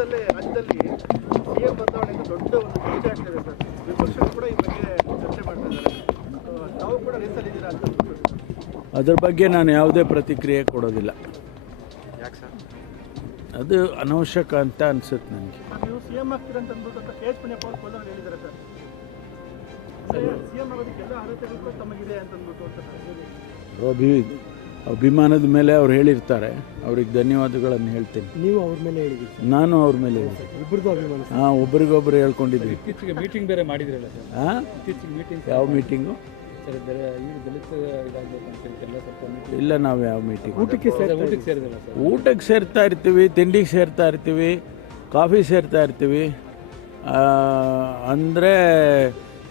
ರಾಜ್ಯದಲ್ಲಿ ಸಿಎಂ ಬದಲಾವಣೆಗೆ ದೊಡ್ಡ ಒಂದು ಚರ್ಚೆ ಆಗ್ತಿದೆ ಸರ್. ವಿಪಕ್ಷಗಳು ಕೂಡ ಈ ಬಗ್ಗೆ ಚರ್ಚೆ ಮಾಡ್ತಾ ಇದ್ದಾರೆ. ತಾವು ಕೂಡ ರೇಸಲ್ಲಿದ್ದೀರಾ ಅಂತ ಅದ್ರ ಬಗ್ಗೆ ನಾನು ಯಾವುದೇ ಪ್ರತಿಕ್ರಿಯೆ ಕೊಡೋದಿಲ್ಲ. ಯಾಕೆ ಸರ್? ಅದು ಅನವಶ್ಯಕ ಅಂತ ಅನ್ಸುತ್ತೆ ನನಗೆ. ನೀವು ಸಿಎಂ ಆಗ್ತೀರಾ ಅಂತ ಅಂದ್ಬಿಟ್ಟು ಕೆ ಎಚ್ ಮುನಿಯಪ್ಪ ಅವರು ಕೋಲಾರ ಹೇಳಿದ್ದಾರೆ ಸರ್. ಸಿಎಂ ಆಗೋದಕ್ಕೆಲ್ಲ ಅರ್ಹತೆಗಳು ತಮಗಿದೆ ಅಂತ ಅಂದ್ಬಿಟ್ಟು ಅಂತ ಅಭಿಮಾನದ ಮೇಲೆ ಅವ್ರು ಹೇಳಿರ್ತಾರೆ, ಅವ್ರಿಗೆ ಧನ್ಯವಾದಗಳನ್ನು ಹೇಳ್ತೀನಿ. ನೀವು ಅವ್ರ ಮೇಲೆ ಹೇಳಿದ್ದೀರಿ? ನಾನು ಅವ್ರ ಮೇಲೆ ಹೇಳಿದ್ದೀನಿ. ಇಬ್ಬರದು ಅಭಿಮಾನ? ಹಾಂ, ಒಬ್ರಿಗೊಬ್ರು ಹೇಳ್ಕೊಂಡಿದ್ವಿ. ಇತ್ತೀಚೆಗೆ ಮೀಟಿಂಗ್ ಬೇರೆ ಮಾಡಿದ್ರಲ್ಲ ಸರ್? ಹಾಂ, ಇತ್ತೀಚೆಗೆ ಮೀಟಿಂಗ್ ಯಾವ ಮೀಟಿಂಗು? ಸರ್ ಬೇರೆ ಇವರು ದಲಿತ ಇದಾಗಬೇಕು ಅಂತ ಎಲ್ಲ ಸ್ವಲ್ಪ ಮೀಟಿಂಗ್ ಇಲ್ಲ, ನಾವು ಯಾವ ಮೀಟಿಂಗ್ ಊಟಕ್ಕೆ ಸೇರಿದಿಲ್ಲ ಸರ್? ಊಟಕ್ಕೆ ಸೇರ್ತಾ ಇರ್ತೀವಿ, ತಿಂಡಿಗೆ ಸೇರ್ತಾ ಇರ್ತೀವಿ, ಕಾಫಿ ಸೇರ್ತಾ ಇರ್ತೀವಿ. ಅಂದರೆ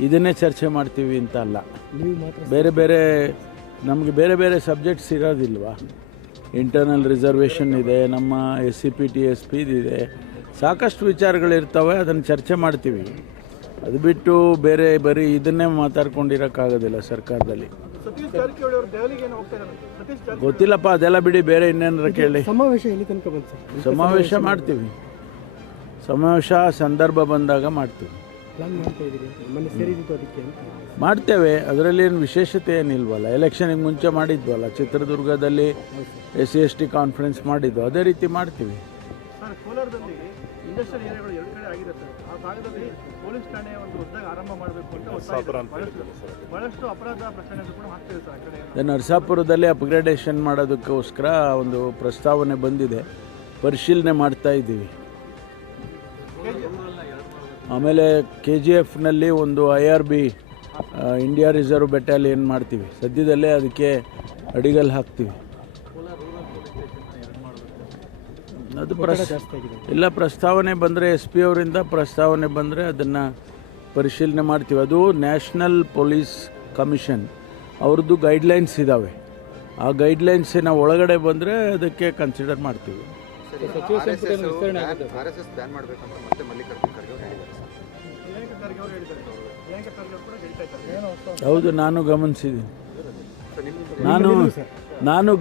ಇದನ್ನೇ ಚರ್ಚೆ ಮಾಡ್ತೀವಿ ಅಂತ ಅಲ್ಲ. ನೀವು ಮಾತ್ರ ಬೇರೆ ಬೇರೆ ನಮಗೆ ಬೇರೆ ಬೇರೆ ಸಬ್ಜೆಕ್ಟ್ಸ್ ಇರೋದಿಲ್ವಾ? ಇಂಟರ್ನಲ್ ರಿಸರ್ವೇಷನ್ ಇದೆ, ನಮ್ಮ SCPTSP ಇದೆ, ಸಾಕಷ್ಟು ವಿಚಾರಗಳಿರ್ತವೆ, ಅದನ್ನು ಚರ್ಚೆ ಮಾಡ್ತೀವಿ. ಅದು ಬಿಟ್ಟು ಬೇರೆ ಬರೀ ಇದನ್ನೇ ಮಾತಾಡ್ಕೊಂಡಿರೋಕ್ಕಾಗೋದಿಲ್ಲ ಸರ್ಕಾರದಲ್ಲಿ. ಸತೀಶ್ ಜಾರಕಿಹೊಳಿ ಅವರು ದೆಹಲಿಗೆ ಏನು ಹೋಗ್ತಾ ಇದ್ದಾರೆ? ಸತೀಶ್ ಜಾರಕಿಹೊಳಿ ಗೊತ್ತಿಲ್ಲಪ್ಪ, ಅದೆಲ್ಲ ಬಿಡಿ, ಬೇರೆ ಇನ್ನೇನಾರ ಕೇಳಿ. ಸಮಾವೇಶ ಎಲ್ಲಿ ತನಕ ಬಂತು ಸರ್? ಸಮಾವೇಶ ಮಾಡ್ತೀವಿ, ಸಮಾವೇಶ ಸಂದರ್ಭ ಬಂದಾಗ ಮಾಡ್ತೀವಿ. ಪ್ಲಾನ್ ಮಾಡ್ತಾ ಇದ್ದೀರಿ? ಮೊನ್ನೆ ಸೇರಿದ್ದು ಅದಕ್ಕೆ ಅಂತ ಮಾಡ್ತೇವೆ, ಅದರಲ್ಲಿ ಏನು ವಿಶೇಷತೆ ಏನಿಲ್ವಲ್ಲ. ಎಲೆಕ್ಷನಿಗೆ ಮುಂಚೆ ಮಾಡಿದ್ವಲ್ಲ, ಚಿತ್ರದುರ್ಗದಲ್ಲಿ SC/ST ಕಾನ್ಫರೆನ್ಸ್ ಮಾಡಿದ್ದು, ಅದೇ ರೀತಿ ಮಾಡ್ತೀವಿ. ಸರ್, ಕೋಲಾರದಲ್ಲಿ ಇಂಡಸ್ಟ್ರಿಯಲ್ ಏರಿಯಾಗಳು ಎರಡು ಕಡೆ ಆಗಿದೆ ಸರ್. ಆ ಭಾಗದಲ್ಲಿ ಪೊಲೀಸ್ ಠಾಣೆ ಒಂದು ಹೊಸದಾಗಿ ಆರಂಭ ಮಾಡಬೇಕು ಅಂತ ಬಹಳಷ್ಟು ಅಪರಾಧ ಪ್ರಕರಣಗಳು ಕೂಡ ಆಗ್ತಿದೆ ಸರ್ ಆ ಕಡೆ. ನರಸಾಪುರದಲ್ಲಿ ಅಪ್ಗ್ರೇಡೇಷನ್ ಮಾಡೋದಕ್ಕೋಸ್ಕರ ಒಂದು ಪ್ರಸ್ತಾವನೆ ಬಂದಿದೆ, ಪರಿಶೀಲನೆ ಮಾಡ್ತಾ ಇದ್ದೀವಿ. ಆಮೇಲೆ KGFನಲ್ಲಿ ಒಂದು IRB ಇಂಡಿಯಾ ರಿಸರ್ವ್ ಬೆಟಾಲಿಯನ್ ಮಾಡ್ತೀವಿ, ಸದ್ಯದಲ್ಲೇ ಅದಕ್ಕೆ ಅಡಿಗಲ್ ಹಾಕ್ತೀವಿ. ಅದು ಎಲ್ಲ ಪ್ರಸ್ತಾವನೆ ಬಂದರೆ, SP ಅವರಿಂದ ಪ್ರಸ್ತಾವನೆ ಬಂದರೆ ಅದನ್ನು ಪರಿಶೀಲನೆ ಮಾಡ್ತೀವಿ. ಅದು ನ್ಯಾಷನಲ್ ಪೊಲೀಸ್ ಕಮಿಷನ್ ಅವ್ರದ್ದು ಗೈಡ್ಲೈನ್ಸ್ ಇದ್ದಾವೆ, ಆ ಗೈಡ್ಲೈನ್ಸಿನ ಒಳಗಡೆ ಬಂದರೆ ಅದಕ್ಕೆ ಕನ್ಸಿಡರ್ ಮಾಡ್ತೀವಿ. ಹೌದು, ನಾನು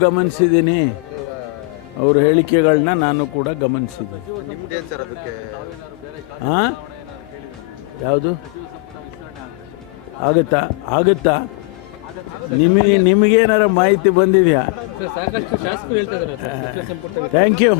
ಗಮನಿಸಿದ್ದೀನಿ ಅವ್ರ ಹೇಳಿಕೆಗಳನ್ನ ನಾನು ಕೂಡ ಗಮನಿಸಿದ್ದೀನಿ. ಹಾಂ, ಯಾವುದು ಆಗುತ್ತಾ? ನಿಮಗೇನಾರ ಮಾಹಿತಿ ಬಂದಿದೆಯಾ? ಸಾಕಷ್ಟು ಶಾಸಕರು ಹೇಳ್ತಾ ಇದ್ದಾರೆ. Thank you.